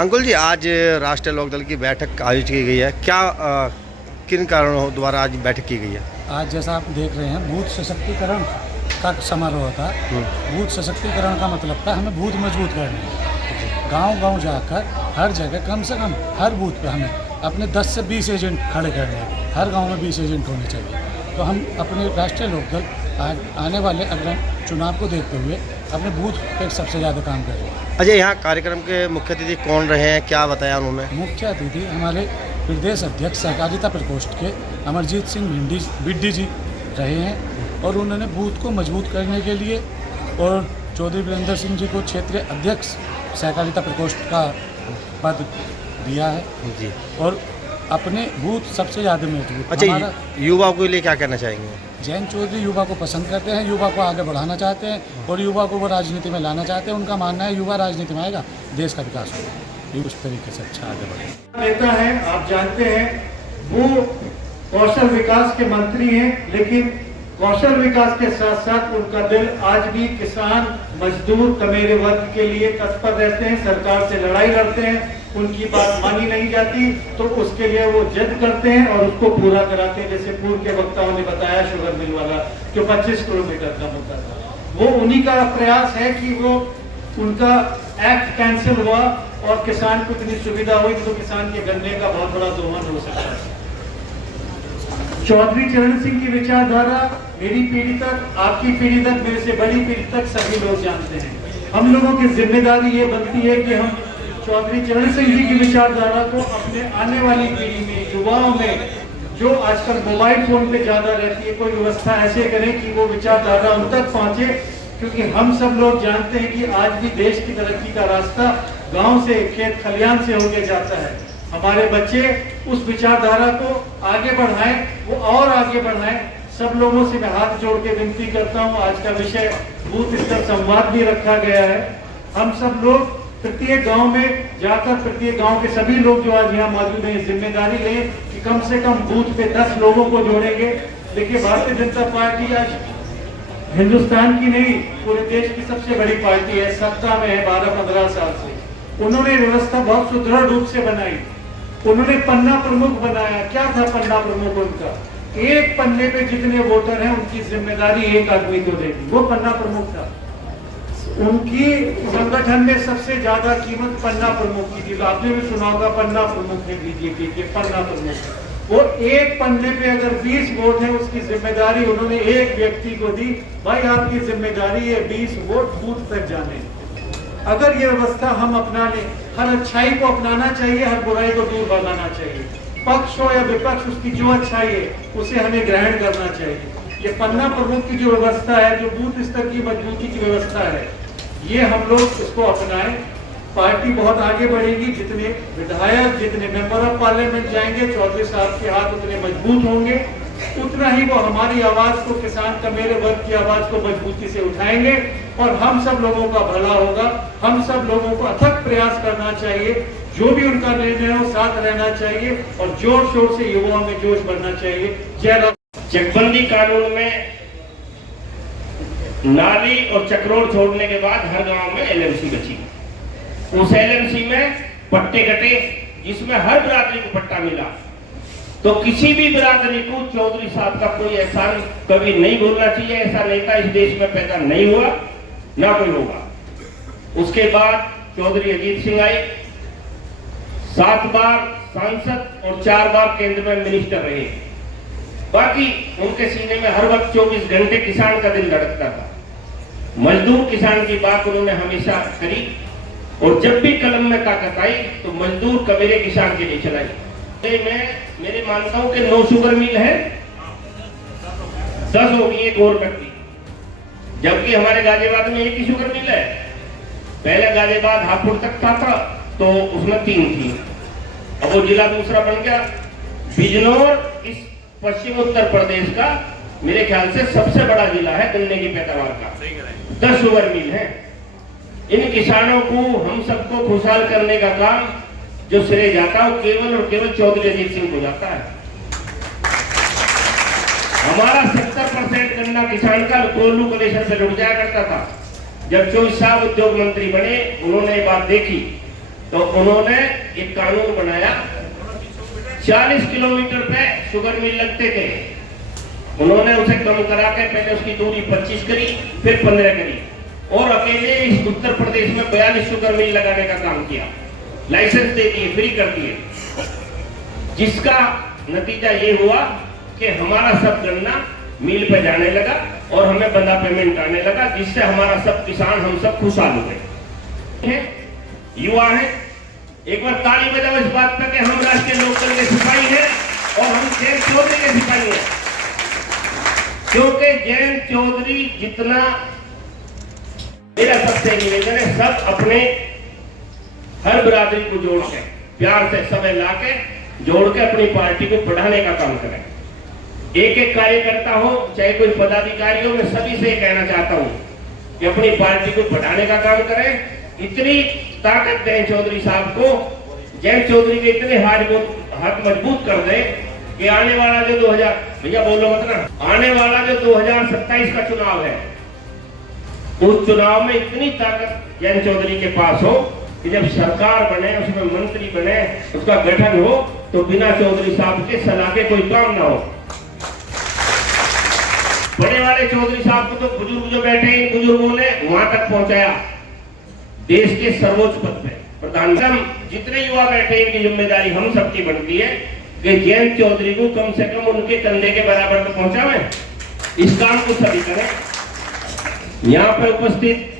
अंकुल जी, आज राष्ट्रीय लोकदल की बैठक आयोजित की गई है, क्या किन कारणों द्वारा आज बैठक की गई है? आज जैसा आप देख रहे हैं बूथ सशक्तिकरण का समारोह था। बूथ सशक्तिकरण का मतलब था हमें बूथ मजबूत करने, गांव-गांव जाकर हर जगह कम से कम हर बूथ पे हमें अपने 10 से 20 एजेंट खड़े करने हैं। हर गांव में 20 एजेंट होने चाहिए। तो हम अपने राष्ट्रीय लोकदल आने वाले अग्रणी चुनाव को देखते हुए अपने बूथ पे सबसे ज़्यादा काम कर रहे हैं। अच्छा, यहाँ कार्यक्रम के मुख्य अतिथि कौन रहे हैं, क्या बताया उन्होंने? मुख्य अतिथि हमारे प्रदेश अध्यक्ष सहकारिता प्रकोष्ठ के अमरजीत सिंह बिड्डी जी रहे हैं और उन्होंने बूथ को मजबूत करने के लिए और चौधरी वीरेंद्र सिंह जी को क्षेत्रीय अध्यक्ष सहकारिता प्रकोष्ठ का पद दिया है जी। और अपने बूथ सबसे ज़्यादा मजबूत। अच्छा, युवाओं के लिए क्या कहना चाहेंगे? जयंत चौधरी युवा को पसंद करते हैं, युवा को आगे बढ़ाना चाहते हैं और युवा को वो राजनीति में लाना चाहते हैं। उनका मानना है युवा राजनीति में आएगा, देश का विकास होगा, उस तरीके से अच्छा आगे बढ़ेगा। नेता है, आप जानते हैं, वो कौशल विकास के मंत्री हैं, लेकिन कौशल विकास के साथ साथ उनका दिल आज भी किसान, मजदूर, कमेरे वर्ग के लिए तत्पर रहते हैं। सरकार से लड़ाई लड़ते हैं, उनकी बात मानी नहीं जाती तो उसके लिए वो जिद करते हैं और उसको पूरा कराते हैं। जैसे पूर्व के वक्ताओं ने बताया, शुगर मिल वाला जो 25 किलोमीटर का मुद्दा था, वो उन्हीं का प्रयास है कि वो उनका एक्ट कैंसिल हुआ और किसान को इतनी सुविधा हुई तो किसान के गन्ने का बहुत बड़ा दोहन हो सकता है। चौधरी चरण सिंह की विचारधारा मेरी पीढ़ी तक, आपकी पीढ़ी तक, मेरे से बड़ी पीढ़ी तक सभी लोग जानते हैं। हम लोगों की जिम्मेदारी ये बनती है कि हम चौधरी चरण सिंह जी की विचारधारा को अपने आने वाली पीढ़ी में, युवाओं में, जो आजकल मोबाइल फोन पे ज्यादा रहती है, कोई व्यवस्था ऐसे करें कि वो विचारधारा उन तक पहुंचे। क्योंकि हम सब लोग जानते हैं कि आज भी देश की तरक्की का रास्ता गांव से, खेत खलियान से होके जाता है। हमारे बच्चे उस विचारधारा को आगे बढ़ाएं, वो और आगे बढ़ाएं। सब लोगों से मैं हाथ जोड़ के विनती करता हूं। आज का विषय बूथ स्तर संवाद भी रखा गया है। हम सब लोग प्रत्येक गांव में जाकर प्रत्येक गांव के सभी लोग जो आज यहाँ मौजूद हैं जिम्मेदारी लें कि कम से कम बूथ पे 10 लोगों को जोड़ेंगे। देखिए, भारतीय जनता पार्टी आज हिंदुस्तान की नहीं, पूरे देश की सबसे बड़ी पार्टी है, सत्ता में है 12-15 साल से। उन्होंने व्यवस्था बहुत सुदृढ़ रूप से बनाई। उन्होंने पन्ना प्रमुख बनाया। क्या था पन्ना प्रमुख उनका? एक पन्ने पे जितने वोटर हैं उनकी जिम्मेदारी एक आदमी को देगी, वो पन्ना प्रमुख था। उनकी संगठन में सबसे ज्यादा कीमत पन्ना प्रमुख की थी। आपने भी सुना होगा, पन्ना प्रमुख है बीजेपी के, पन्ना प्रमुख। वो एक पन्ने पे अगर 20 वोट है, उसकी जिम्मेदारी उन्होंने एक व्यक्ति को दी। भाई, आपकी जिम्मेदारी है 20 वोट बूथ तक जाने। अगर ये व्यवस्था हम अपना लें, हर अच्छाई को अपनाना चाहिए, हर बुराई को दूर भगाना चाहिए। पक्ष हो या विपक्ष, उसकी जो अच्छाई है उसे हमें ग्रहण करना चाहिए। ये पन्ना प्रमुख की जो व्यवस्था है, जो बूथ स्तर की मजबूती की व्यवस्था है, ये हम लोग इसको अपनाएं। पार्टी बहुत आगे बढ़ेगी। जितने विधायक, जितने मेंबर ऑफ पार्लियामेंट जाएंगे, चौधरी साहब के हाथ उतने मजबूत होंगे, उतना ही वो हमारी आवाज को, किसान का मेरे वर्ग की आवाज को मजबूती से उठाएंगे और हम सब लोगों का भला होगा। हम सब लोगों को अथक प्रयास करना चाहिए। जो भी उनका निर्णय हो, साथ रहना चाहिए और जोर शोर से युवाओं में जोश भरना चाहिए। जय। चकबंदी कानून में नाली और चक्रोड़ छोड़ने के बाद हर गांव में एलएमसी बची। उस एलएमसी में पट्टे कटे, जिसमें हर बिरादरी को पट्टा मिला। तो किसी भी बिरादरी को चौधरी साहब का कोई एहसान कभी नहीं भूलना चाहिए। ऐसा नेता इस देश में पैदा नहीं हुआ, ना कोई होगा। उसके बाद चौधरी अजीत सिंह आए, 7 बार सांसद और 4 बार केंद्र में मिनिस्टर रहे। बाकी उनके सीने में हर वक्त 24 घंटे किसान का दिल धड़कता था। मजदूर किसान की बात उन्होंने हमेशा करी और जब भी कलम में ताकत आई तो मजदूर कमेरे किसान के लिए चलाई। मेरे मानता हूं कि 9 शुगर मिल है, 10 होगी एक और व्यक्ति, जबकि हमारे गाजियाबाद में एक ही शुगर मिल है। पहले गाजियाबाद हापुड़ तक था तो उसमें 3 थी, अब वो जिला दूसरा बन गया। बिजनौर इस पश्चिम उत्तर प्रदेश का मेरे ख्याल से सबसे बड़ा जिला है गन्ने की पैदावार का, 10 शुगर मिल है। इन किसानों को, हम सबको खुशहाल करने का काम जो सिरे जाता है वो केवल और केवल चौधरी अजीत सिंह को जाता है। हमारा 70% गन्ना किसान का कोल्लू कलेक्शन से जुड़ जाया करता था। जब 24 साहब उद्योग मंत्री बने, उन्होंने ये बात देखी तो उन्होंने एक कानून बनाया। 40 किलोमीटर पे शुगर मिल लगते थे, उन्होंने उसे कम करा के पहले उसकी दूरी 25 करी, फिर 15 करी, और अकेले इस उत्तर प्रदेश में 42 शुगर मिल लगाने का काम किया, लाइसेंस दे दिए, फ्री कर दिए, जिसका नतीजा ये हुआ कि हमारा सब गन्ना मिल पे जाने लगा और हमें बंदा पेमेंट आने लगा, जिससे हमारा सब किसान, हम सब खुशहाल हो गए। युवा है, एक बार ताली बजाओ इस बात पर कि हम राष्ट्रीय लोकदल के सिपाही हैं और हम जयंत चौधरी के सिपाही हैं। क्योंकि जयंत चौधरी जितना, मेरा सबसे निवेदन है, सब अपने हर बिरादरी को जोड़ के, प्यार से समय ला के जोड़ के अपनी पार्टी को बढ़ाने का काम करें। एक एक कार्यकर्ता हो, चाहे कोई पदाधिकारी हो, मैं सभी से कहना चाहता हूं कि अपनी पार्टी को बढ़ाने का काम करें। इतनी ताकत दें चौधरी साहब को, जयंत चौधरी के इतने हाथ मजबूत कर दें कि आने वाला जो 2000, भैया बोलो मत ना, आने वाला जो 2027 का चुनाव है, उस चुनाव में इतनी ताकत जयंत चौधरी के पास हो कि जब सरकार बने, उसमें मंत्री बने, उसका गठन हो, तो बिना चौधरी साहब के सलाह के कोई काम ना हो। बड़े वाले चौधरी साहब को तो बुजुर्ग जो बैठे, इन बुजुर्गों ने वहां तक पहुंचाया, देश के सर्वोच्च पद पे प्रधानमंत्री। जितने युवा बैठे, इनकी जिम्मेदारी हम सबकी बनती है कि जयंत चौधरी को कम से कम उनके कंधे के बराबर तो पहुंचावे। इस काम को सभी करें। यहाँ पर उपस्थित